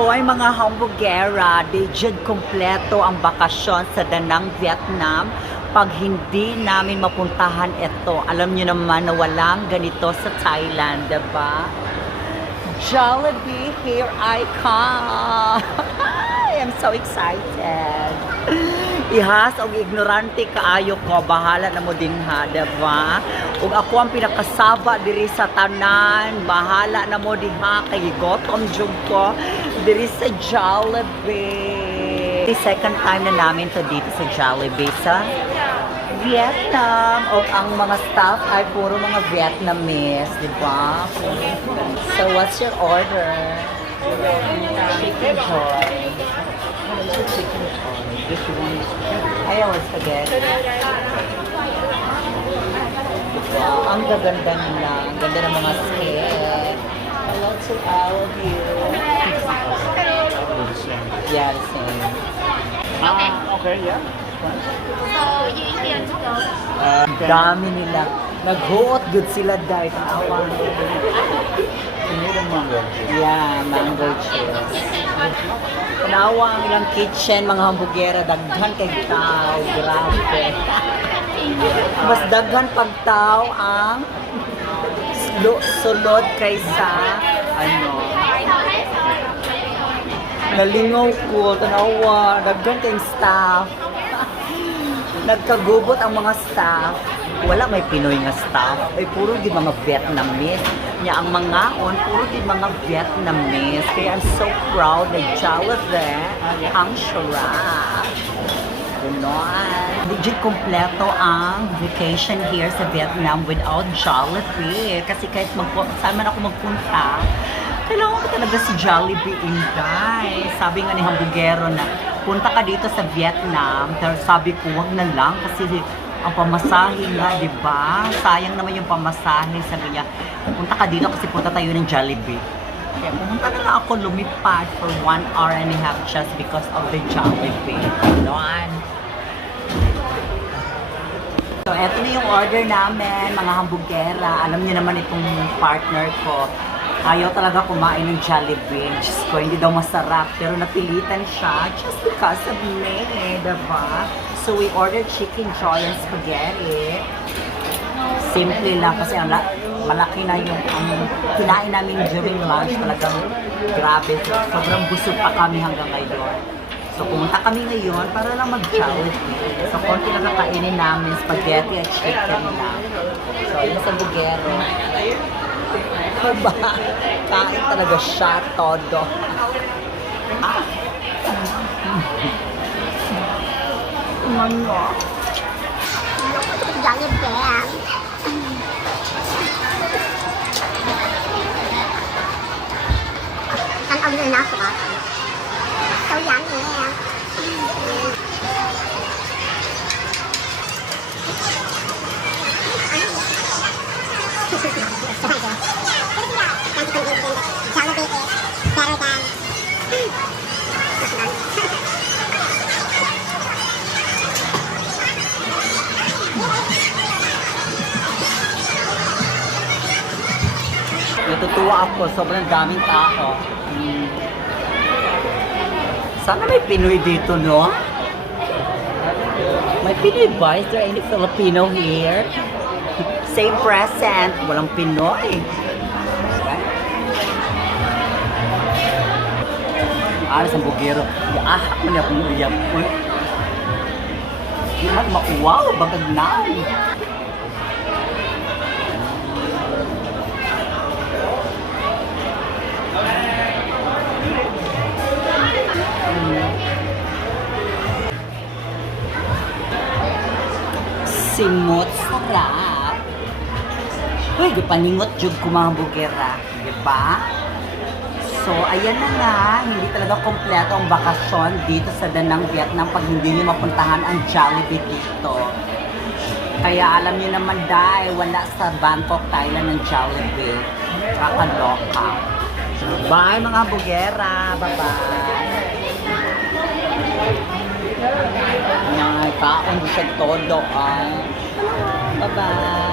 Hoy mga hamburgera, digid kompleto ang bakasyon sa Danang, Vietnam. Pag hindi namin mapuntahan ito, alam niyo naman na walang ganito sa Thailand, diba? Jollibee, here I come! I am so excited. Ihas og ignorante kaayo ko, bahala na mo din ha, diba? Ug ako ang pinakasaba diri sa tanan, bahala na mo diha kay gigotom jud ko diri sa Jollibee. Second time na namin to dito sa Jollibee sa Vietnam. O ang mga staff ay puro mga Vietnamese, di ba? So what's your order? Chicken joy. Chicken joy. This one is Ayaw, spaghetti. Wow, ang gaganda nila. Ang ganda ng mga skin. Hello to all of you. Yeah, the same. Ah, okay, yeah. So you Indian to go. Uh, Dami nila. Naghuot good sila dahil awa. you need a mango. Yeah, mango chips. Tanawa ang ilang kitchen, mga hambugera, daghan kay tao. Grabe. Mas daghan pag tao ang sulod kaysa ano. Nalingaw ko, tanawa, daghan kayong staff. Nagkagubot ang mga staff. Wala may Pinoy nga staff. Ay puro di mga Vietnamese. Nya ang mga on, puro di mga Vietnamese. Kaya I'm so proud na Jollibee ang sarap. Ganon. Legit kompleto ang vacation here sa Vietnam without Jollibee. Kasi kahit magpo, saan man ako magpunta, kailangan ko talaga si Jollibee Inday. Sabi nga ni Hambugero na, punta ka dito sa Vietnam. Pero sabi ko, wag na lang kasi ang pamasahe nga, di ba? Sayang naman yung pamasahe. Sabi niya, punta ka dito kasi punta tayo ng Jollibee. Kaya pumunta na lang ako lumipad for one hour and a half just because of the Jollibee. Ganon. So, eto na yung order namin, mga hambugera. Alam niyo naman itong partner ko. Ayaw talaga kumain ng Jollibee. Diyos ko, hindi daw masarap. Pero napilitan siya just because of me, diba? So, we ordered chicken joy and spaghetti. Simple lang kasi ang la- malaki na yung ang kinain namin during lunch. Talagang grabe. Sobrang busog pa kami hanggang ngayon. So, pumunta kami ngayon para lang mag-Jollibee. So, konti lang kakainin namin, spaghetti at chicken lang. So, yun sa bugero. Aba, kain talaga siya, todo. Ah. Ano? Jollibee. Anh ông lên nó rồi. Tôi dặn nè. Natutuwa ako, sobrang daming tao. Hmm. Sana may Pinoy dito, no? May Pinoy ba? Is there any Filipino here? Same present, walang Pinoy. Ah, sa bugero. Yaahak man akong uyab. Uy. Di man mauwaw, bagag na. Simot sarap. Uy, di paningot jud ko mga bugera. Di ba? So, ayan na nga, hindi talaga kompleto ang bakasyon dito sa Danang, Vietnam pag hindi niyo mapuntahan ang Jollibee dito. Kaya alam niyo naman dahil wala sa Bangkok, Thailand ng Jollibee. Kakaloka. Bye mga bugera. Bye-bye. Ay, kaon siya todo. Ay. Bye-bye.